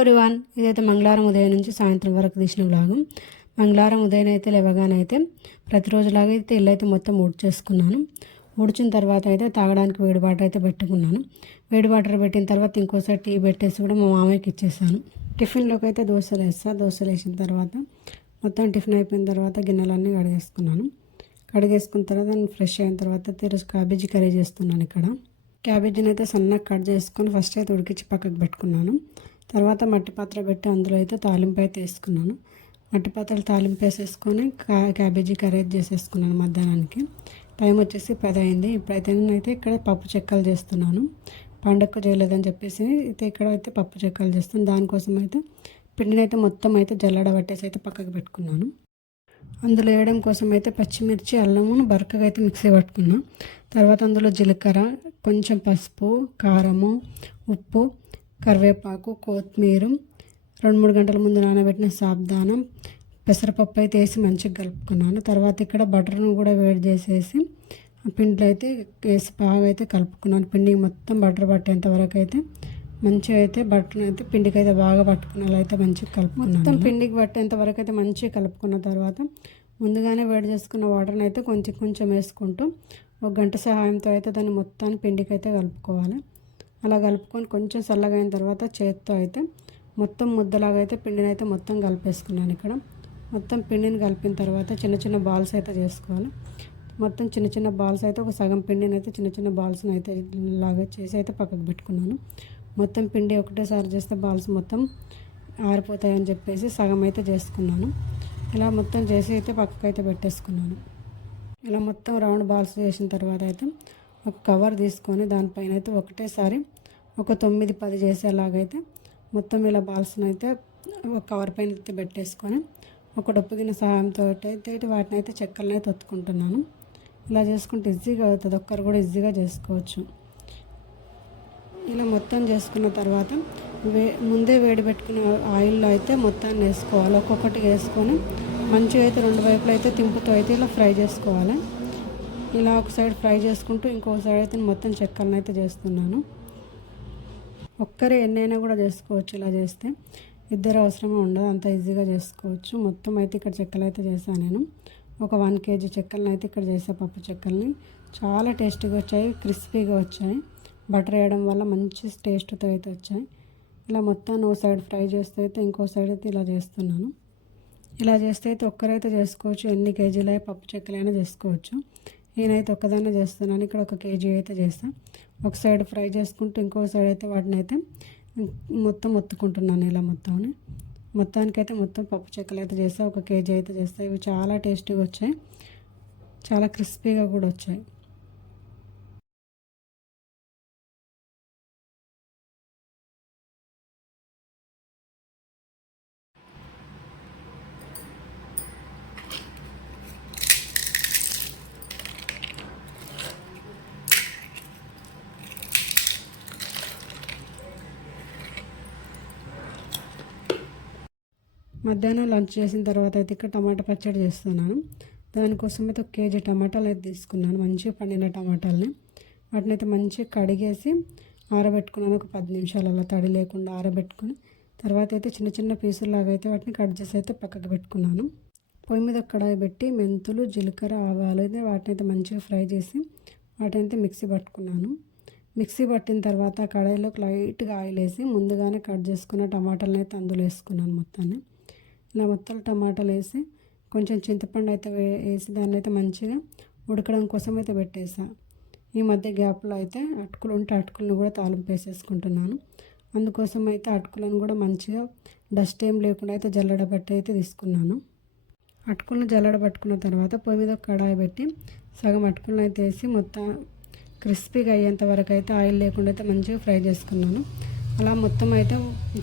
Everyone ఇదైతే మంగళవారం ఉదయం నుంచి సాయంత్రం వరకు తీసిన వ్లాగం. మంగళవారం ఉదయం అయితే లేవగానైతే ప్రతిరోజులాగా అయితే ఇల్లు అయితే మొత్తం ఊడ్చేసుకున్నాను. ఊడ్చిన తర్వాత అయితే తాగడానికి వేడి వాటర్ అయితే పెట్టుకున్నాను. వేడి వాటర్ పెట్టిన తర్వాత ఇంకోసారి టీ పెట్టేసి కూడా మా మామయ్యకి ఇచ్చేసాను. టిఫిన్లోకి అయితే దోశలు వేస్తాను దోశలు వేసిన తర్వాత మొత్తం టిఫిన్ అయిపోయిన తర్వాత గిన్నెలన్నీ కడిగేసుకున్నాను. కడిగేసుకున్న తర్వాత నేను ఫ్రెష్ అయిన తర్వాత తీరు క్యాబేజీ కర్రీ చేస్తున్నాను ఇక్కడ. క్యాబేజీని అయితే సన్నగా కట్ చేసుకొని ఫస్ట్ అయితే ఉడికించి పక్కకు పెట్టుకున్నాను. తర్వాత మట్టి పాత్ర పెట్టి అందులో అయితే తాలింపు అయితే వేసుకున్నాను. మట్టి పాత్రలు తాలింపు వేసేసుకొని కా క్యాబేజీ కర్రీ చేసేసుకున్నాను మధ్యాహ్నానికి. టైం వచ్చేసి పది అయింది. ఇప్పుడైతే నేనైతే ఇక్కడ పప్పు చెక్కలు చేస్తున్నాను. పండగ చేయలేదని చెప్పేసి అయితే ఇక్కడ అయితే పప్పు చెక్కలు చేస్తాను. దానికోసం అయితే పిండిని అయితే మొత్తం అయితే జల్లడ పట్టేసి అయితే పక్కకు పెట్టుకున్నాను. అందులో వేయడం కోసం అయితే పచ్చిమిర్చి అల్లము బరకగా అయితే మిక్సీ పట్టుకున్నాను తర్వాత అందులో జీలకర్ర కొంచెం పసుపు కారము ఉప్పు కరివేపాకు కొత్తిమీర రెండు మూడు గంటల ముందు నానబెట్టిన సాబ్దానం పెసరపప్పు అయితే వేసి మంచిగా కలుపుకున్నాను. తర్వాత ఇక్కడ బటర్ను కూడా వేడి చేసేసి పిండిలో అయితే వేసి బాగా అయితే కలుపుకున్నాను. పిండి మొత్తం బటర్ పట్టేంత వరకు అయితే మంచిగా అయితే బట్టను అయితే పిండికి అయితే బాగా పట్టుకున్న అయితే మంచిగా కలుపుకున్నాను. మొత్తం పిండికి పట్టేంత వరకు అయితే మంచిగా కలుపుకున్న తర్వాత ముందుగానే వేడి చేసుకున్న వాటర్ని అయితే కొంచెం కొంచెం వేసుకుంటూ ఒక గంట సహాయంతో అయితే దాన్ని మొత్తాన్ని పిండికి అయితే కలుపుకోవాలి. అలా కలుపుకొని కొంచెం చల్లగా అయిన తర్వాత చేత్తో అయితే మొత్తం ముద్దలాగా అయితే పిండిని అయితే మొత్తం కలిపేసుకున్నాను ఇక్కడ. మొత్తం పిండిని కలిపిన తర్వాత చిన్న చిన్న బాల్స్ అయితే చేసుకోవాలి. మొత్తం చిన్న చిన్న బాల్స్ అయితే ఒక సగం పిండిని అయితే చిన్న చిన్న బాల్స్ని అయితే లాగా చేసి అయితే పక్కకు పెట్టుకున్నాను. మొత్తం పిండి ఒకటేసారి చేస్తే బాల్స్ మొత్తం ఆరిపోతాయని చెప్పేసి సగం అయితే చేసుకున్నాను. ఇలా మొత్తం చేసి అయితే పక్కకు అయితే పెట్టేసుకున్నాను. ఇలా మొత్తం రౌండ్ బాల్స్ చేసిన తర్వాత అయితే ఒక కవర్ తీసుకొని దానిపైన అయితే ఒకటేసారి ఒక తొమ్మిది పది చేసేలాగైతే మొత్తం ఇలా బాల్స్ని అయితే ఒక కవర్ పైన అయితే పెట్టేసుకొని ఒక డొప్పు గిన్నె సహాయంతో అయితే వాటిని అయితే చెక్కలను అయితే ఒత్తుకుంటున్నాను. ఇలా చేసుకుంటే ఈజీగా అవుతుంది. ఒక్కరు కూడా ఈజీగా చేసుకోవచ్చు. ఇలా మొత్తం చేసుకున్న తర్వాత వే ముందే వేడి పెట్టుకున్న ఆయిల్లో అయితే మొత్తాన్ని వేసుకోవాలి. ఒక్కొక్కటి వేసుకొని మంచిగా అయితే రెండు వైపులు అయితే తింపుతో అయితే ఇలా ఫ్రై చేసుకోవాలి. ఇలా ఒక సైడ్ ఫ్రై చేసుకుంటూ ఇంకో సైడ్ అయితే మొత్తం చెక్కలను అయితే చేస్తున్నాను. ఒక్కరే ఎన్నైనా కూడా చేసుకోవచ్చు ఇలా చేస్తే. ఇద్దరు అవసరమే ఉండదు అంత ఈజీగా చేసుకోవచ్చు. మొత్తం అయితే ఇక్కడ చెక్కలు అయితే చేశాను నేను. ఒక వన్ కేజీ చెక్కలను అయితే ఇక్కడ చేసా పప్పు చెక్కల్ని. చాలా టేస్టీగా వచ్చాయి క్రిస్పీగా వచ్చాయి. బటర్ వేయడం వల్ల మంచి టేస్ట్తో అయితే వచ్చాయి. ఇలా మొత్తం ఓ సైడ్ ఫ్రై చేస్తే అయితే ఇంకో సైడ్ అయితే ఇలా చేస్తున్నాను. ఇలా చేస్తే అయితే ఒక్కరైతే చేసుకోవచ్చు ఎన్ని కేజీలు పప్పు చెక్కలైనా చేసుకోవచ్చు. నేనైతే ఒక్కదాన్నే చేస్తున్నాను. ఇక్కడ ఒక కేజీ అయితే చేస్తాను ఒక సైడ్ ఫ్రై చేసుకుంటూ ఇంకో సైడ్ అయితే వాటిని అయితే మొత్తం ఒత్తుకుంటున్నాను ఇలా మొత్తం మొత్తానికైతే మొత్తం పప్పు చెక్కలు అయితే చేస్తా. ఒక కేజీ అయితే చేస్తాయి ఇవి చాలా టేస్టీగా వచ్చాయి. చాలా క్రిస్పీగా కూడా వచ్చాయి. మధ్యాహ్నం లంచ్ చేసిన తర్వాత అయితే ఇక్కడ టమాటా పచ్చడి చేస్తున్నాను. దానికోసం అయితే ఒక కేజీ టమాటాలు అయితే తీసుకున్నాను. మంచిగా పండిన టమాటాలని. వాటిని అయితే మంచిగా కడిగేసి ఆరబెట్టుకున్నాను. ఒక పది నిమిషాలు అలా తడి లేకుండా ఆరబెట్టుకుని. తర్వాత అయితే చిన్న చిన్న పీసుల్లాగా అయితే వాటిని కట్ చేసి అయితే పక్కకు పెట్టుకున్నాను. పొయ్యి మీద కడాయి పెట్టి మెంతులు జీలకర్ర ఆవాలు అయితే వాటిని అయితే మంచిగా ఫ్రై చేసి వాటిని అయితే మిక్సీ పట్టుకున్నాను. మిక్సీ పట్టిన తర్వాత కడాయిలోకి లైట్గా ఆయిల్ వేసి ముందుగానే కట్ చేసుకున్న టమాటాలని అయితే అందులో వేసుకున్నాను మొత్తాన్ని. ఇలా మొత్తం టమాటాలు వేసి కొంచెం చింతపండు అయితే వేసి దాన్ని అయితే మంచిగా ఉడకడం కోసం అయితే పెట్టేసా. ఈ మధ్య గ్యాప్లో అయితే అటుకులు ఉంటే అటుకులను కూడా తాలింపు వేసేసుకుంటున్నాను. అందుకోసం అయితే అటుకులను కూడా మంచిగా డస్ట్ ఏం లేకుండా అయితే జల్లడబట్టి అయితే తీసుకున్నాను. అటుకులను జల్లడ పట్టుకున్న తర్వాత పొయ్యి మీద కడాయి పెట్టి సగం అటుకులను అయితే వేసి మొత్తం క్రిస్పీగా అయ్యేంత వరకు అయితే ఆయిల్ లేకుండా అయితే మంచిగా ఫ్రై చేసుకున్నాను. అలా మొత్తం అయితే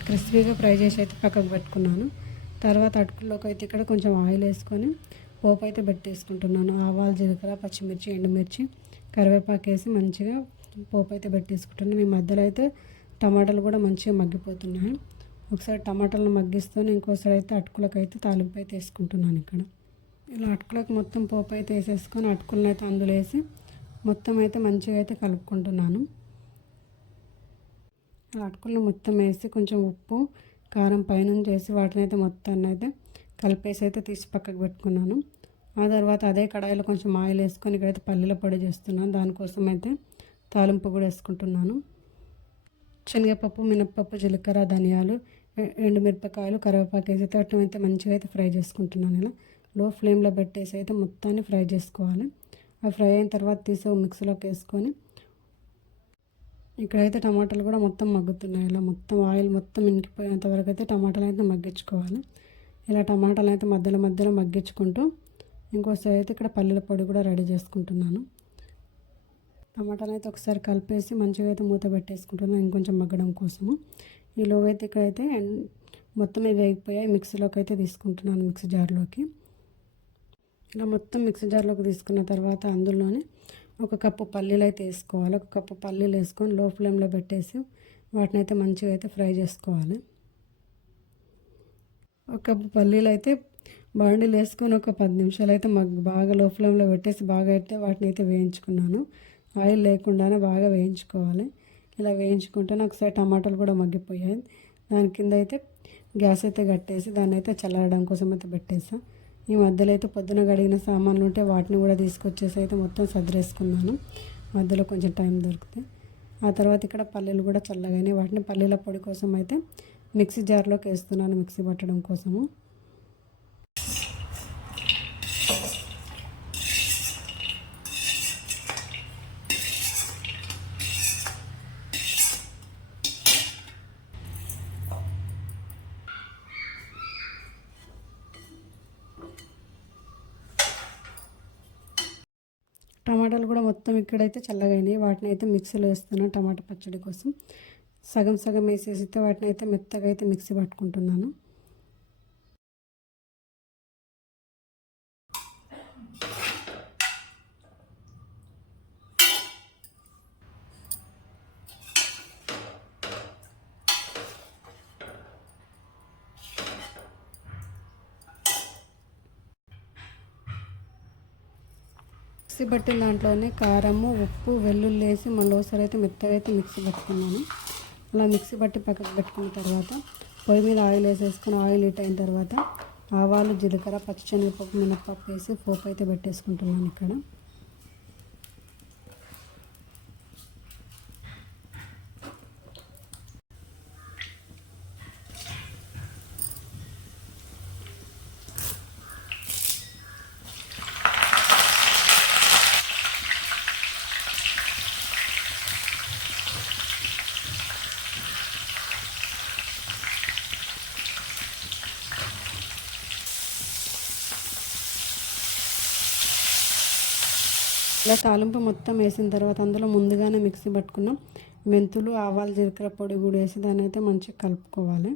క్రిస్పీగా ఫ్రై చేసి అయితే పక్కకు పెట్టుకున్నాను. తర్వాత అటుకుల్లోకి అయితే ఇక్కడ కొంచెం ఆయిల్ వేసుకొని పోపు అయితే పెట్టేసుకుంటున్నాను. ఆవాలు జీలకర్ర పచ్చిమిర్చి ఎండుమిర్చి కరివేపాకు వేసి మంచిగా పోపు అయితే పెట్టేసుకుంటున్నాను. ఈ మధ్యలో అయితే టమాటాలు కూడా మంచిగా మగ్గిపోతున్నాయి. ఒకసారి టమాటాలను మగ్గిస్తూనే ఇంకోసారి అయితే అటుకులకు అయితే తాలింపు అయితే వేసుకుంటున్నాను ఇక్కడ. ఇలా అటుకులకు మొత్తం పోపు అయితే వేసేసుకొని అటుకులను అయితే అందులో వేసి మొత్తం అయితే మంచిగా అయితే కలుపుకుంటున్నాను. అలా అటుకులను మొత్తం వేసి కొంచెం ఉప్పు కారం పైనుంచి వేసి వాటిని అయితే మొత్తాన్ని అయితే కలిపేసి అయితే తీసి పక్కకు పెట్టుకున్నాను. ఆ తర్వాత అదే కడాయిలో కొంచెం ఆయిల్ వేసుకొని ఇక్కడైతే పల్లీల పొడి చేస్తున్నాను. దానికోసం అయితే తాలింపు కూడా వేసుకుంటున్నాను. శనగపప్పు మినప్పప్పు జీలకర్ర ధనియాలు ఎండు ఎండుమిరపకాయలు కరివేపాకు వేసి అయితే వాటిని అయితే మంచిగా అయితే ఫ్రై చేసుకుంటున్నాను ఇలా. లో ఫ్లేమ్లో పెట్టేసి అయితే మొత్తాన్ని ఫ్రై చేసుకోవాలి. అవి ఫ్రై అయిన తర్వాత తీసి మిక్సీలోకి వేసుకొని ఇక్కడైతే టమాటాలు కూడా మొత్తం మగ్గుతున్నాయి. ఇలా మొత్తం ఆయిల్ మొత్తం ఇంకిపోయేంత వరకు అయితే టమాటాలు అయితే మగ్గించుకోవాలి. ఇలా టమాటాలు అయితే మధ్యలో మధ్యలో మగ్గించుకుంటూ ఇంకోసారి అయితే ఇక్కడ పల్లీల పొడి కూడా రెడీ చేసుకుంటున్నాను. టమాటాలు అయితే ఒకసారి కలిపేసి మంచిగా అయితే మూత పెట్టేసుకుంటున్నాను ఇంకొంచెం మగ్గడం కోసము. ఈలోగా అయితే ఇక్కడైతే మొత్తం ఇవి అయిపోయాయి. మిక్సీలోకి అయితే తీసుకుంటున్నాను మిక్సీ జార్లోకి. ఇలా మొత్తం మిక్సీ జార్లోకి తీసుకున్న తర్వాత అందులోనే ఒక కప్పు పల్లీలు అయితే వేసుకోవాలి. ఒక కప్పు పల్లీలు వేసుకొని లో ఫ్లేమ్లో పెట్టేసి వాటిని అయితే మంచిగా అయితే ఫ్రై చేసుకోవాలి. ఒక కప్పు పల్లీలు అయితే బాండీలు వేసుకొని ఒక పది నిమిషాలు అయితే మాకు బాగా లో ఫ్లేమ్లో పెట్టేసి బాగా అయితే వాటిని అయితే వేయించుకున్నాను. ఆయిల్ లేకుండానే బాగా వేయించుకోవాలి. ఇలా వేయించుకుంటే నాకు ఒకసారి టమాటాలు కూడా మగ్గిపోయాయి. దాని కింద అయితే గ్యాస్ అయితే కట్టేసి దాన్ని అయితే చల్లారడం కోసం అయితే పెట్టేసాను ఈ మధ్యలో అయితే పొద్దున గడిగిన సామాన్లు ఉంటే వాటిని కూడా తీసుకొచ్చేసి అయితే మొత్తం సదిరేసుకున్నాను మధ్యలో కొంచెం టైం దొరికితే. ఆ తర్వాత ఇక్కడ పల్లీలు కూడా చల్లగానే వాటిని పల్లీల పొడి కోసం అయితే మిక్సీ జార్లోకి వేస్తున్నాను మిక్సీ పట్టడం కోసము. టమాటాలు కూడా మొత్తం ఇక్కడైతే చల్లగైనాయి. వాటిని అయితే మిక్సీలో వేస్తున్నాను టమాటా పచ్చడి కోసం. సగం సగం వేసేసి వాటిని అయితే మెత్తగా అయితే మిక్సీ పట్టుకుంటున్నాను. మిక్సీ పట్టిన దాంట్లోనే కారము ఉప్పు వెల్లుల్లి వేసి మళ్ళీ ఒకసారి అయితే మెత్తగా అయితే మిక్సీ పట్టుకున్నాను. అలా మిక్సీ పట్టి పక్కకు పెట్టుకున్న తర్వాత పొయ్యి మీద ఆయిల్ వేసేసుకుని ఆయిల్ హీట్ అయిన తర్వాత ఆవాలు జీలకర్ర పచ్చిశనగపప్పు మినప్పప్పు వేసి పోపు అయితే పెట్టేసుకుంటున్నాను ఇక్కడ. ఇలా తాలింపు మొత్తం వేసిన తర్వాత అందులో ముందుగానే మిక్సీ పట్టుకున్న. మెంతులు ఆవాలు జీలకర్ర పొడి కూడా వేసి దాన్ని అయితే మంచిగా కలుపుకోవాలి.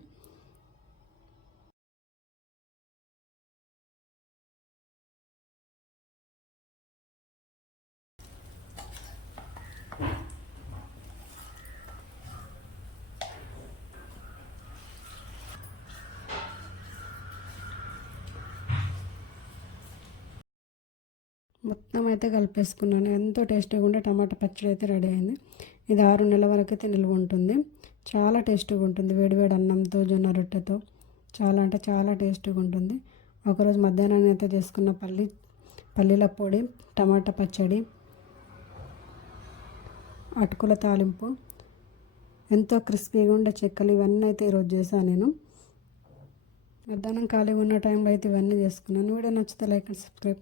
మొత్తం అయితే కలిపేసుకున్నాను. ఎంతో టేస్టీగా ఉండే టమాటా పచ్చడి అయితే రెడీ అయింది. ఇది ఆరు నెలల వరకు అయితే నిల్వ ఉంటుంది. చాలా టేస్టీగా ఉంటుంది. వేడివేడి అన్నంతో జొన్న రొట్టెతో. చాలా అంటే చాలా టేస్టీగా ఉంటుంది. ఒకరోజు మధ్యాహ్నం అయితే చేసుకున్న పల్లి పల్లీల పొడి టమాటా పచ్చడి అటుకుల తాలింపు ఎంతో క్రిస్పీగా ఉండే చెక్కలు ఇవన్నీ అయితే ఈరోజు చేశాను నేను. మధ్యాహ్నం ఖాళీగా ఉన్న టైంలో అయితే ఇవన్నీ చేసుకున్నాను. వీడియో నచ్చితే like and subscribe.